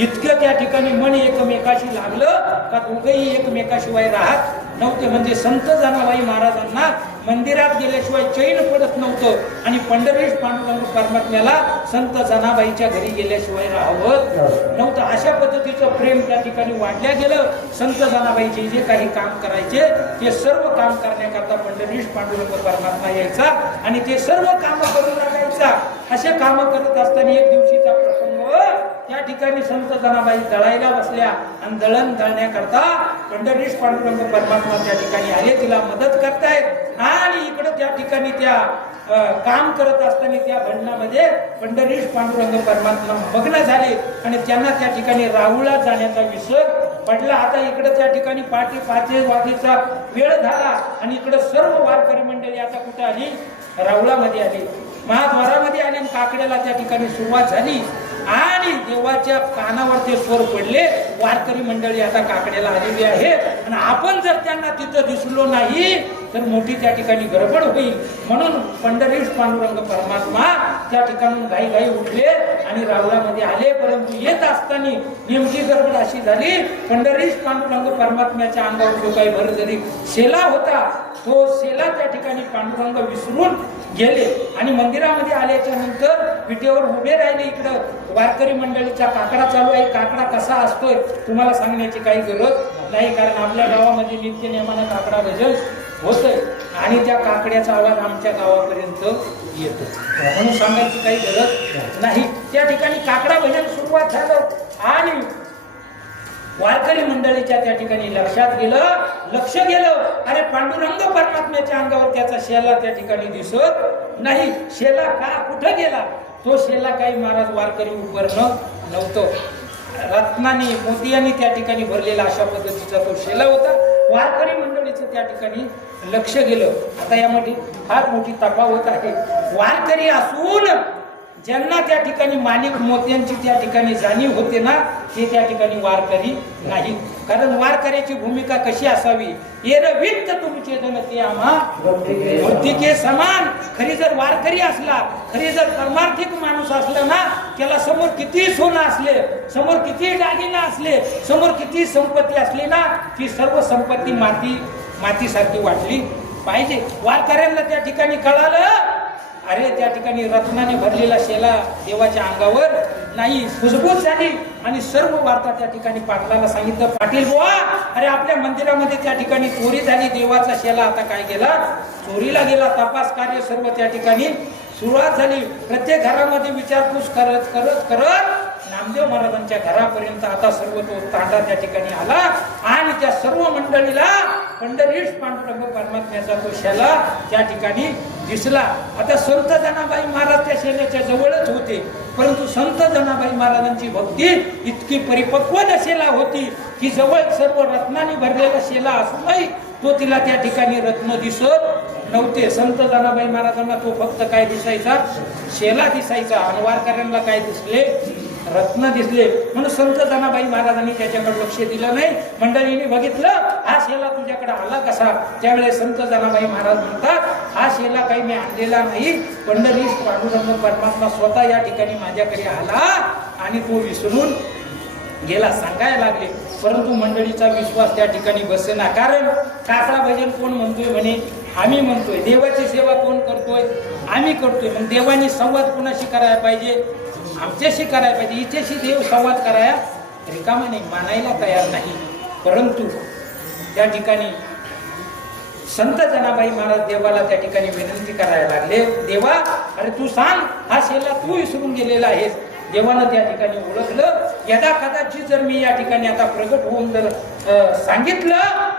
इतकं त्या ठिकाणी मन एकमेकाशी लागलं का दोघंही एकमेकाशिवाय राहत नव्हते. म्हणजे संत जनाबाई महाराजांना मंदिरात गेल्याशिवाय चैन पडत नव्हतं आणि पंढरीश पांडुरंग परमात्म्याला संत जनाबाईच्या घरी गेल्याशिवाय राहावं नव्हतं. अशा पद्धतीचं प्रेम त्या ठिकाणी वाढल्या गेलं. संत जनाबाईचे जे काही काम करायचे ते सर्व काम करण्याकरता पंढरीश पांडुरंग परमात्मा यायचा आणि ते सर्व काम करू लागायचा. असे काम करत असताना एक दिवशीचा प्रसंग, त्या ठिकाणी संत जनाबाई दळायला बसल्या आणि दळण दळण्याकरता पंढरीश पांडुरंग परमात्मा त्या ठिकाणी आले, तिला मदत करतायत. आणि इकडं त्या ठिकाणी त्या काम करत असताना त्या भंडणामध्ये पंढरीश पांडुरंग परमात्मा मग्न झाले आणि त्यांना त्या ठिकाणी राहुळा जाण्याचा विसर पडला. आता इकडे त्या ठिकाणी 5 वाजेचा वेळ झाला आणि इकडे सर्व वारकरी मंडळी आता कुठे आली, राहुळामध्ये आली, महाद्वारामध्ये आले. काकड्याला त्या ठिकाणी सुरुवात झाली आणि देवाच्या कानावर ते स्वर पडले, वारकरी मंडळी आता काकड्याला आलेली आहे आणि आपण जर त्यांना तिथं दिसलो नाही तर मोठी त्या ठिकाणी गडबड होईल. म्हणून पंढरीश पांडुरंग परमात्मा त्या ठिकाणून घाई उठले आणि राहुळामध्ये आले. परंतु येत असताना नेमकी गडबड अशी झाली, पंढरीश पांडुरंग परमात्म्याच्या अंगावर जो काही भरजरी शेला होता तो शेला त्या ठिकाणी पांडुरंग विसरून गेले आणि मंदिरामध्ये आल्याच्या नंतर विटेवर उभे राहिले. इकडं वारकरी मंडळीचा काकडा चालू आहे. काकडा कसा असतोय तुम्हाला सांगण्याची काही गरज नाही, कारण आपल्या गावामध्ये नित्य नेमानं काकडा भजन होतंय आणि त्या काकड्याचा आवाज आमच्या गावापर्यंत येतो, म्हणून सांगायची काही गरज नाही. त्या ठिकाणी काकडा भजन सुरुवात झालं आणि वारकरी मंडळीच्या त्या ठिकाणी लक्ष गेलं, अरे पांडुरंग परमात्म्याच्या अंगावर त्याचा शेला त्या ठिकाणी दिसत नाही. शेला का कुठं गेला? तो शेला काही महाराज वारकरी उभारणं नव्हतं, रत्नाने मोतियांनी त्या ठिकाणी भरलेला अशा पद्धतीचा तो शेला होता. वारकरी मंडळीचं त्या ठिकाणी लक्ष गेलं. आता यामध्ये फार मोठी तफावत आहे. वारकरी असून ज्यांना त्या ठिकाणी माणिक मोत्यांची त्या ठिकाणी जाणीव होते ना, ते त्या ठिकाणी वारकरी नाही. कारण वारकऱ्याची भूमिका कशी असावी, एरवित तुमचे जन ते आम्हा मूर्तिके समान. खरी जर वारकरी असला, खरी जर परमार्थिक माणूस असला ना, त्याला समोर किती सोनं असले, समोर किती दागिना असले, समोर किती संपत्ती असली ना, ती सर्व संपत्ती मातीसारखी वाटली पाहिजे. वारकऱ्यांना त्या ठिकाणी कळालं, अरे त्या ठिकाणी रत्नाने भरलेला शेला देवाच्या अंगावर नाही, खुशबूज झाली. आणि सर्व वार्ता त्या ठिकाणी पाटलाला सांगितलं, पाटील बुवा, अरे आपल्या मंदिरामध्ये त्या ठिकाणी चोरी झाली, देवाचा शेला आता काय गेला, चोरीला गेला. तपास कार्य सर्व त्या ठिकाणी सुरुवात झाली. प्रत्येक घरामध्ये विचारपूस करत करत करत नामदेव महाराजांच्या घरापर्यंत आता सर्व तो तांडा त्या ठिकाणी आला. आणि त्या सर्व मंडळीला पंढरीश पांडुरंग परमात्म्याचा तो शेला त्या ठिकाणी दिसला. आता संत जनाबाई महाराज त्या शेल्याच्या जवळच होते, परंतु संत जनाबाई महाराजांची भक्ती इतकी परिपक्व शेला होती की जवळ सर्व रत्नांनी भरलेला शेला असूनही तो तिला त्या ठिकाणी रत्न दिसत नव्हते. संत जनाबाई महाराजांना तो फक्त काय दिसायचा, शेला दिसायचा. आणि वारकऱ्यांना काय दिसले, रत्न दिसले. म्हणून संत जनाबाई महाराजांनी त्याच्याकडे लक्ष दिलं नाही. मंडळीने बघितलं, हा शेला तुझ्याकडे आला कसा. त्यावेळेस संत जनाबाई महाराज म्हणतात, हा शेला काही मी आणलेला नाही, पंढरीश पांडुरंग परमात्मा स्वतः या ठिकाणी माझ्याकडे आला आणि तो विसरून गेला, सांगायला लागले. परंतु मंडळीचा विश्वास त्या ठिकाणी बसेना. कारण कासा भजन कोण म्हणतोय, म्हणे आम्ही म्हणतोय. देवाची सेवा कोण करतोय, आम्ही करतोय. मग देवानी संवाद कोणाशी करायला पाहिजे, आमच्याशी करायला पाहिजे. हिच्याशी देव संवाद कराया रिकामा नाही, मानायला तयार नाही. परंतु त्या ठिकाणी संत जनाबाई महाराज देवाला त्या ठिकाणी विनंती करायला लागले, देवा अरे तू सांग, हा शेला तू विसरून गेलेला आहेस. देवानं त्या ठिकाणी ओळखलं. यदा कदाचित जर मी या ठिकाणी आता प्रगट होऊन जर सांगितलं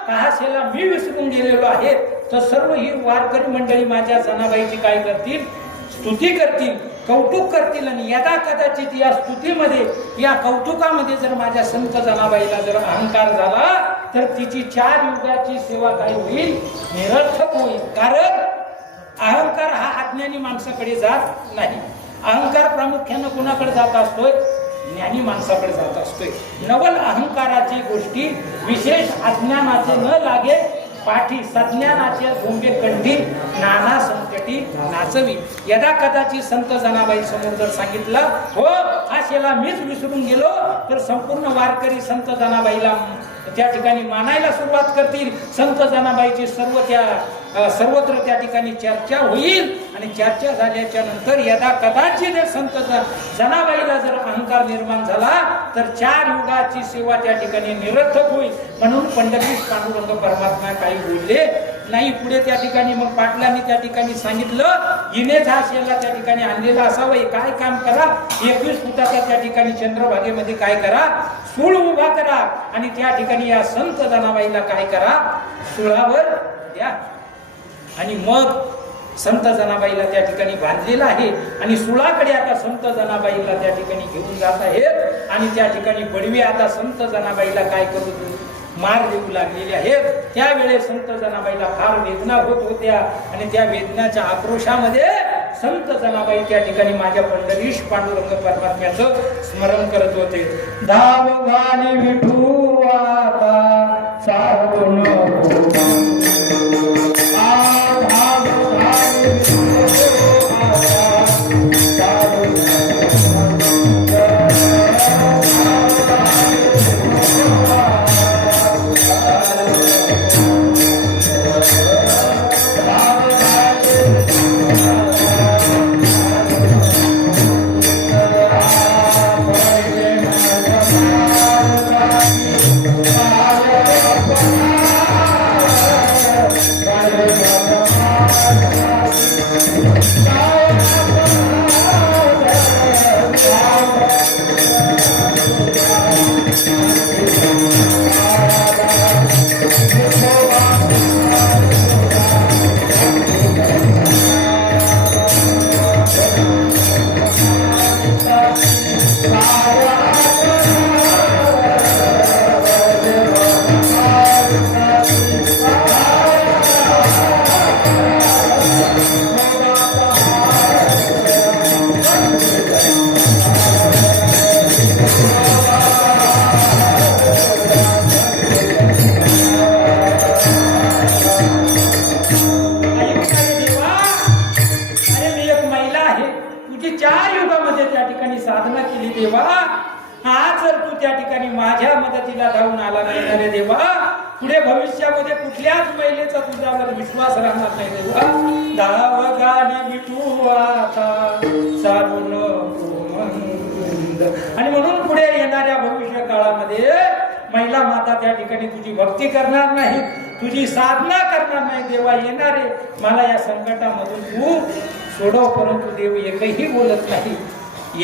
का हा शेला मी विसरून गेलेलो आहे, तर सर्व ही वारकरी मंडळी माझ्या जनाबाईची काय करतील, स्तुती करतील, कौतुक करतील. आणि यदा कदाचित या स्तुतीमध्ये, या कौतुकामध्ये जर माझ्या संत जनाबाईला जर अहंकार झाला, तर तिची 4 युगाची सेवा काय होईल, निरर्थक होईल. कारण अहंकार हा अज्ञानी माणसाकडे जात नाही. अहंकार प्रामुख्यानं कोणाकडे जात असतोय, ज्ञानी माणसाकडे जात असतोय. नवल अहंकाराची गोष्टी विशेष अज्ञानाचे न लागे पाठी, सज्ञानाच्या झोंबे कंठी नाना संकटी नाचवी. यदा कदाचित संत जनाबाई समोर जर सांगितलं, हो हा शेला मीच विसरून गेलो, तर संपूर्ण वारकरी संत जनाबाईला त्या ठिकाणी मानायला सुरुवात करतील. संत जनाबाईची सर्वत्र त्या ठिकाणी चर्चा होईल. आणि चर्चा झाल्याच्या नंतर यदा कदाचित संत जनाबाईला जर अहंकार निर्माण झाला, तर 4 युगाची सेवा त्या ठिकाणी निरर्थक होईल. म्हणून पंढरीश पांडुरंग परमात्मा काही बोलले नाही. पुढे त्या ठिकाणी मग पाटलांनी त्या ठिकाणी सांगितलं, हिनेच हा शेला त्या ठिकाणी आणलेला असावं. काय काम करा, 21 फुटाचा त्या ठिकाणी चंद्रभागेमध्ये काय करा, सूळ उभा करा. आणि त्या ठिकाणी या संत जनाबाईला काय करा, सुळावर द्या. आणि मग संत जनाबाईला त्या ठिकाणी बांधलेला आहे. आणि सुळाकडे आता संत जनाबाईला त्या ठिकाणी घेऊन जात आहेत. आणि त्या ठिकाणी बडवी आता संत जनाबाईला काय करू मार देऊ लागलेले आहेत. त्यावेळेस संत जनाबाईला फार वेदना होत होत्या. आणि त्या वेदनाच्या आक्रोशामध्ये संत जनाबाई त्या ठिकाणी माझ्या पंढरीश पांडुरंग परमात्म्याचं स्मरण करत होते. धाव घाली विठू आता सारून देवा, आज जर तू त्या ठिकाणी माझ्या मदतीला धावून आला नाही रे देवा, पुढे भविष्यामध्ये कुठल्याच महिलेचा तुझ्यावर विश्वास राहणार नाही देवा. धाव गाली विठू आता सारून मंद. आणि म्हणून पुढे येणाऱ्या भविष्य काळामध्ये महिला माता त्या ठिकाणी तुझी भक्ती करणार नाही, तुझी साधना करणार नाही देवा. येणारे मला या संकटामधून तू सोडव. परंतु देव एकही बोलत नाही,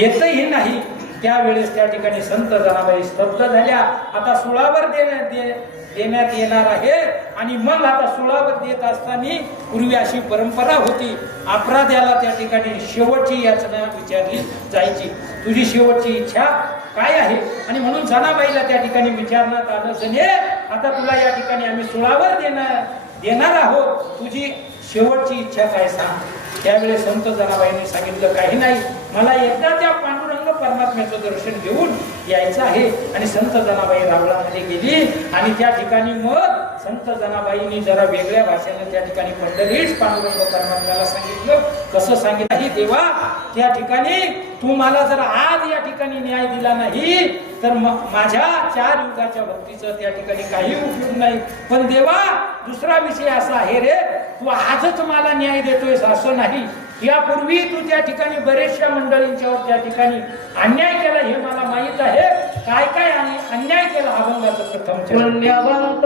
येतही नाही. त्यावेळेस त्या ठिकाणी संत जनाबाई स्तब्ध झाल्या. आता सुळावर देण्यात येणार आहे. आणि मग आता सुळावर देत असताना पूर्वी अशी परंपरा होती, अपराध्याला त्या ठिकाणी शेवटची याचना विचारली जायची, तुझी शेवटची इच्छा काय आहे. आणि म्हणून जनाबाईला त्या ठिकाणी विचारण्यात आलं, जने आता तुला या ठिकाणी आम्ही सुळावर देणार आहोत, तुझी शेवटची इच्छा काय सांग. त्यावेळेस संत जनाबाईंनी सांगितलं, काही नाही, मला एकदा त्या पांडुरंग परमात्म्याचं दर्शन घेऊन यायचं आहे. आणि संत जनाबाई रावळामध्ये गेली. आणि त्या ठिकाणी मग संत जनाबाईंनी जरा वेगळ्या भाषेने त्या ठिकाणी पंढरीच पांडुरंग परमात्म्याला सांगितलं. कसं सांगितलं, ही देवा, त्या ठिकाणी तू मला जर आज या ठिकाणी न्याय दिला नाही तर माझ्या 4 युगाच्या भक्तीचं त्या ठिकाणी काही उपयोग नाही. पण देवा, दुसरा विषय असा आहे रे, तू आजच मला न्याय देतोयस असं नाही. यापूर्वी तू त्या ठिकाणी बरेचशा मंडळींच्यावर त्या ठिकाणी अन्याय केला, हे मला माहित आहे. काय काय अन्याय केला अभंगाचं प्रथम पुण्यवंत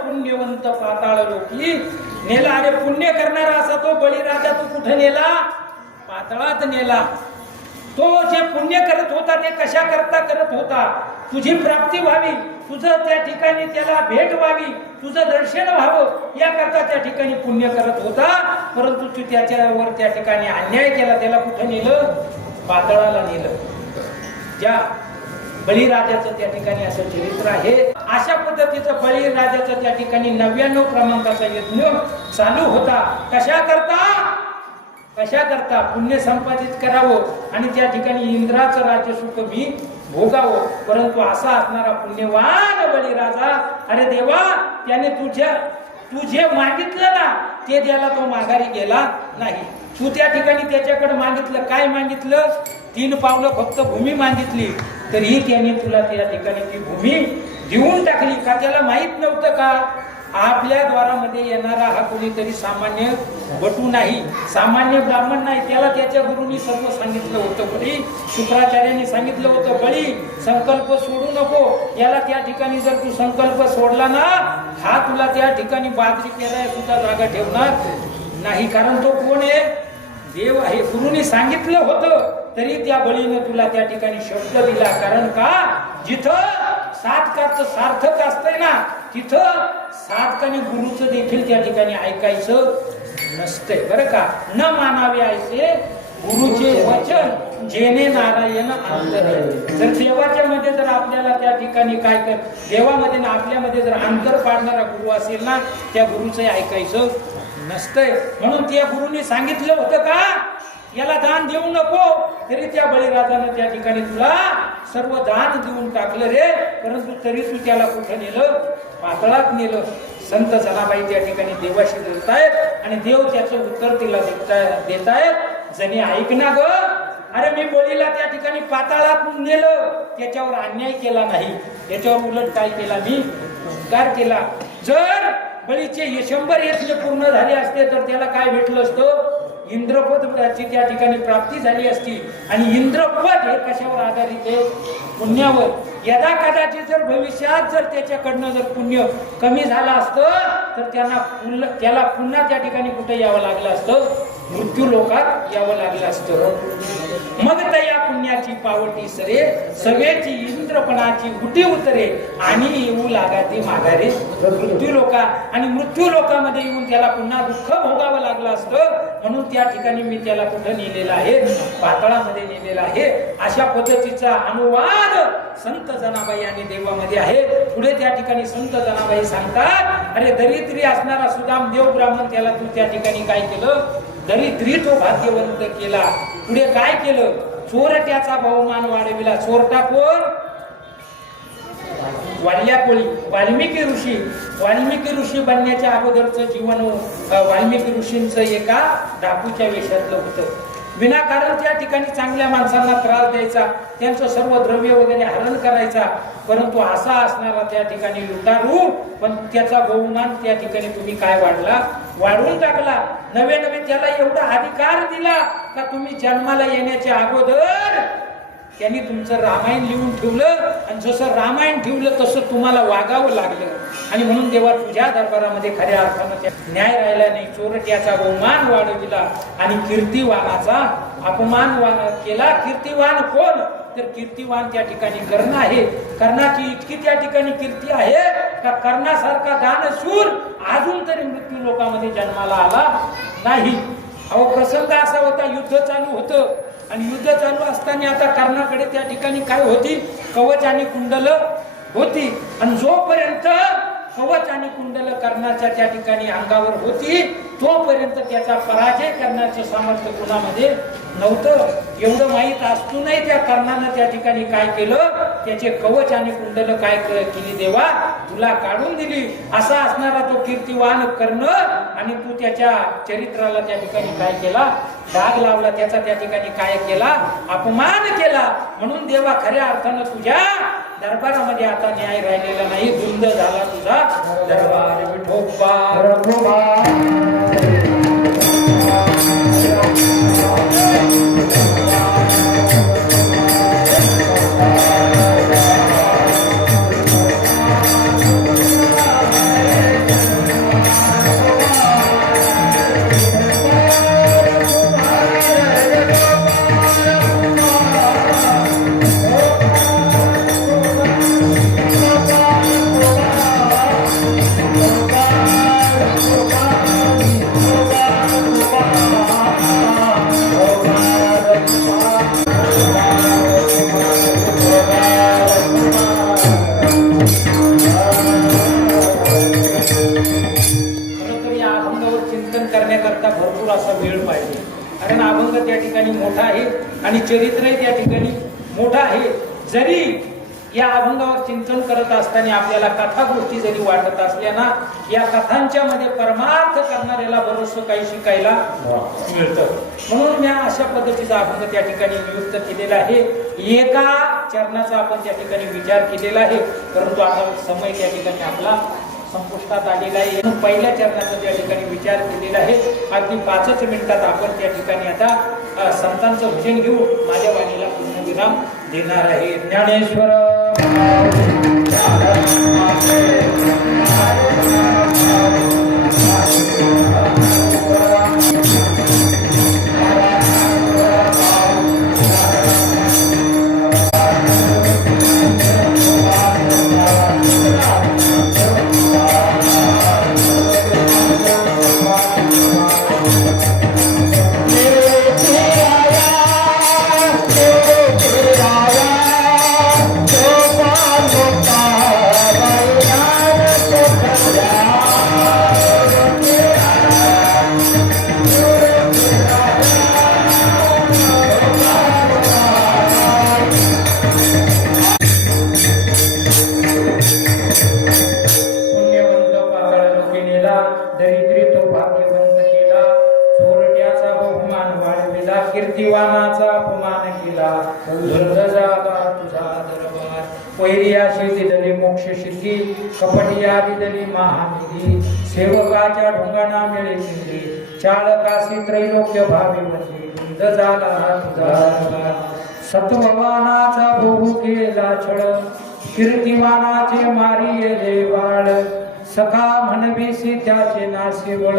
पुण्यवंत पाताळ लोकी नेला. अरे पुण्य करणारा असा तो बळीराजा तू कुठे नेला? पाताळात नेला. तो जे पुण्य करत होता ते कशा करता करत होता? तुझी प्राप्ती व्हावी, तुझं त्या ठिकाणी त्याला भेट व्हावी, तुझं दर्शन व्हावं याकरता त्या ठिकाणी पुण्य करत होता. परंतु तू त्याच्यावर त्या ठिकाणी अन्याय केला. त्याला कुठे नेलं? पाताळाला नेलं. ज्या बळीराजाचं त्या ठिकाणी असं चरित्र आहे. अशा पद्धतीचं बळीराजाचं त्या ठिकाणी 99 क्रमांकाचा यज्ञ चालू होता. कशा करता पुण्य संपादित करावं आणि त्या ठिकाणी इंद्राचं राज्य सुख मी भोगावं. परंतु असा असणारा पुण्यवान बळीराजा, अरे देवा, त्याने तुझे मागितलं ना ते द्यायला तो माघारी गेला नाही. तू त्या ठिकाणी त्याच्याकडे मागितलं, काय मागितलं? 3 पावलं फक्त भूमी मागितली, तरीही त्याने तुला त्या ठिकाणी ती भूमी देऊन टाकली. का त्याला माहित नव्हतं का आपल्या द्वारामध्ये येणारा हा कोणीतरी सामान्य बटू नाही, सामान्य ब्राह्मण नाही. त्याला त्याच्या गुरुनी सर्व सांगितलं होतं. बळी शुक्राचार्यांनी सांगितलं होतं, बळी संकल्प सोडू नको. याला त्या ठिकाणी जर तू संकल्प सोडला ना, हा तुला त्या ठिकाणी बाजरी पेराय सुद्धा जागा ठेवणार नाही. कारण तो कोण आहे? देव आहे. गुरुनी सांगितलं होतं तरी त्या बळीनं तुला त्या ठिकाणी शब्द दिला. कारण का, जिथं साधकाचं सार्थक असतंय ना, तिथं साधकाने गुरुचं देखील त्या ठिकाणी ऐकायचं नसतंय. बरं का, न मानावे ऐसे गुरुचे वचन जेणे नारायण अंतर. जर देवाच्या मध्ये जर आपल्याला त्या ठिकाणी काय कर, देवामध्ये ना आपल्यामध्ये जर अंतर पाडणारा गुरु असेल ना, त्या गुरुचं ऐकायचं नसतंय. म्हणून त्या गुरुनी सांगितलं होतं का, याला दान देऊ नको, तरी त्या बळीराजानं त्या ठिकाणी तुला सर्व दान देऊन टाकलं रे. परंतु तरी तू त्याला कुठे नेलं, पातळात नेलं. संत जनाबाई त्या ठिकाणी देवाशी बोलतायत आणि देव त्याचं उत्तर तिला देतायत. जणी ऐक ना ग, अरे मी बळीला त्या ठिकाणी पाताळात नेलं, त्याच्यावर अन्याय केला नाही, त्याच्यावर उलट काय केला, मी उपकार केला. जर बळीचे 100 यज्ञ पूर्ण झाले असते तर त्याला काय भेटलं असतं, इंद्रपदाची त्या ठिकाणी प्राप्ती झाली असती. आणि इंद्रपद हे कशावर आधारित आहे, पुण्यावर. यदा कदाचित जर भविष्यात जर त्याच्याकडनं जर पुण्य कमी झालं असतं तर त्याला पुन्हा त्या ठिकाणी कुठे यावं लागलं असतं, मृत्यू लोकात यावं लागलं असतं. मग त्या पुण्याची पावटी सरे, सवेची इंद्रपणाची उटी उतरे आणि येऊ लागाती माघारे मृत्यू लोका. आणि मृत्यू लोकामध्ये येऊन त्याला पुन्हा दुःख भोगावं लागलं असतं. म्हणून त्या ठिकाणी मी त्याला कुठं नेलेला आहे, पाताळामध्ये नेलेला आहे. अशा पद्धतीचा अनुवाद संत जनाबाई आणि देवामध्ये आहे. पुढे त्या ठिकाणी संत जनाबाई सांगतात, अरे दरिद्री असणारा सुदाम देव ब्राह्मण, त्याला तू त्या ठिकाणी काय केलं, दरिद्री तो भाग्यवंत केला. पुढे काय केलं, चोरट्याचा बहुमान वाढविला. चोरटा कोण, वाल्यकोळी, वाल्मिकी ऋषी. वाल्मिकी ऋषी बनण्याच्या अगोदरचं जीवन वाल्मिकी ऋषींचं एका डाकूच्या वेशातलं होतं. विनाकारण त्या ठिकाणी चांगल्या माणसांना त्रास द्यायचा, त्यांचं सर्व द्रव्य वगैरे हरण करायचा. परंतु असा असणारा त्या ठिकाणी लुटारू, पण त्याचा बहुमान त्या ठिकाणी तुम्ही काय वाढला, वाढवून टाकला. नवे नवे त्याला एवढा अधिकार दिला का तुम्ही जन्माला येण्याच्या अगोदर त्यांनी तुमचं रामायण लिहून ठेवलं आणि जसं रामायण ठेवलं तसं तुम्हाला वागावं लागलं. आणि म्हणून देवा तुझ्या दरबारामध्ये खऱ्या अर्थानं न्याय राहिला नाही. चोरट्याचा बहुमान वाढविला आणि कीर्तिवानाचा अपमान केला. कीर्तिवान कोण, तर कीर्तिवान त्या ठिकाणी कर्ण आहे. कर्णाची इतकी त्या ठिकाणी कीर्ती आहे का कर्णासारखा दानशूर अजून तरी मृत्यू लोकांमध्ये जन्माला आला नाही. अहो प्रसंग असा होता, युद्ध चालू होतं आणि युद्ध चालू असताना आता कर्णाकडे त्या ठिकाणी काय होती, कवच आणि कुंडल होती. आणि जोपर्यंत कवच आणि कुंडल कर्णाच्या त्या ठिकाणी अंगावर होती तोपर्यंत त्याचा पराजय करण्याचं सामर्थ्य कुणामध्ये नव्हतं. एवढं माहीत असूनही त्या कर्णानं त्या ठिकाणी काय केलं, त्याचे कवच आणि कुंडल काय केली, देवा तुला काढून दिली. असा असणारा तो कीर्तिवान कर्ण आणि तू त्याच्या चरित्राला त्या ठिकाणी काय केला, डाग लावला. त्याचा त्या ठिकाणी काय केला, अपमान केला. म्हणून देवा खऱ्या अर्थानं तुझ्या दरबारामध्ये आता न्याय राहिलेला नाही. धुंद झाला तुझा दरबार विठोबा. मोठा आहे आणि चरित्रही त्या ठिकाणी मोठा आहे. जरी या अभंगावर चिंतन करत असताना आपल्याला कथा गोष्टी जरी वाटत असल्या ना, या कथांच्या मध्ये परमार्थ करणाऱ्याला बरंचसं काही शिकायला मिळतं. म्हणून मी अशा पद्धतीचा अभंग त्या ठिकाणी नियुक्त केलेला आहे. एका चरणाचा आपण त्या ठिकाणी विचार केलेला आहे, परंतु आता समय त्या ठिकाणी आपला संपुष्टात आलेला आहे. पहिल्या चरणाचा त्या ठिकाणी विचार केलेला आहे. अगदी 5 मिनिटात आपण त्या ठिकाणी आता संतांचं भजन घेऊ. माझ्या वाणीला पूर्णविराम देणार आहे. Dnyaneshwar Thank you. कीर्तिवानाचा अपमान केला दुर्ग झाला तुझा दरबार पैरियाशी दिदली मोक्ष सिद्धी कपटिया दिदली महानिधी सेवकाच्या ढोंगाना मिळे सिंधी चालकाशी त्रैलोक्य भावी म्हणजे दुर्ग झाला तुझा दरबार सत्ववानाचा भोगू केला छळ कीर्तिवानाचे मारी येले बाळ सखा म्हणवीसी त्याचे नासे बळ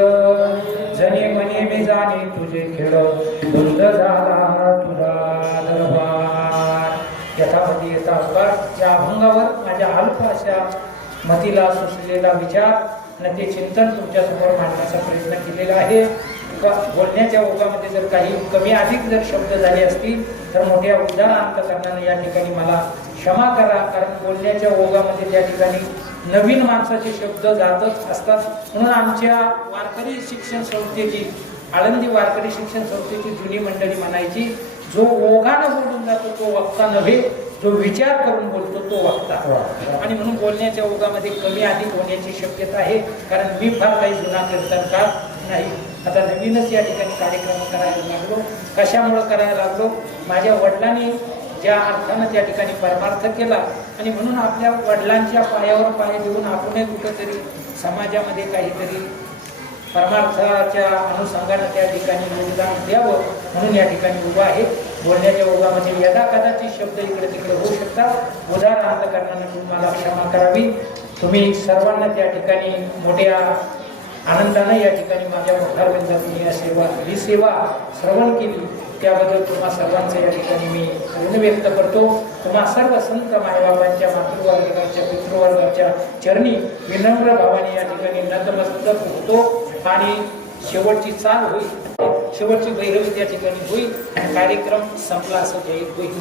जनी मनी मी जाणे तुझे खेळ बुद्ध झाला तुझा दरबार यथापती येता अवकाश या अभंगावर माझ्या अल्प अशा मतीला सुचलेला विचार आणि ते चिंतन तुमच्यासमोर मांडण्याचा प्रयत्न केलेला आहे. बोलण्याच्या ओघामध्ये जर काही कमी अधिक जर शब्द झाले असतील तर मोठ्या उदार अंतकरणाने या ठिकाणी मला क्षमा करा, कारण बोलण्याच्या ओघामध्ये त्या ठिकाणी नवीन माणसाचे शब्द जातच असतात. म्हणून आमच्या वारकरी शिक्षण संस्थेची आळंदी वारकरी शिक्षण संस्थेची जुनी मंडळी म्हणायची, जो ओघानं बोलून जातो तो वक्ता नव्हे, जो विचार करून बोलतो तो वक्ता. आणि म्हणून बोलण्याच्या ओघामध्ये कमी अधिक होण्याची शक्यता आहे, कारण मी फार काही जुना कीर्तनकार नाही. आता नवीनच या ठिकाणी कार्यक्रम करायला लागलो. कशामुळं करायला लागलो? माझ्या वडिलांनी ज्या अर्थानं त्या ठिकाणी परमार्थ केला आणि म्हणून आपल्या वडिलांच्या पायावर पाय देऊन आपणही कुठंतरी समाजामध्ये काहीतरी परमार्थाच्या अनुषंगानं त्या ठिकाणी योगदान द्यावं म्हणून या ठिकाणी उभा आहे. बोलण्याच्या ओघामध्ये यदा कदाचित शब्द इकडे तिकडे होऊ शकतात. उदार अंतकरणाने तुम्हाला क्षमा करावी. तुम्ही सर्वांना त्या ठिकाणी मोठ्या आनंदाने या ठिकाणी माझ्या मोठारविंदातून या सेवा ही सेवा श्रवण केली त्याबद्दल तुम्हा सर्वांचं या ठिकाणी मी ऋण व्यक्त करतो. तुम्हा सर्व संत मायबाबांच्या मातृवर्गाच्या पितृवर्गाच्या चरणी विनम्र भावाने या ठिकाणी नतमस्तक होतो आणि शेवटची चाल होईल, शेवटची भैरवी त्या ठिकाणी होईल आणि कार्यक्रम संपला असं जाहीर होईल.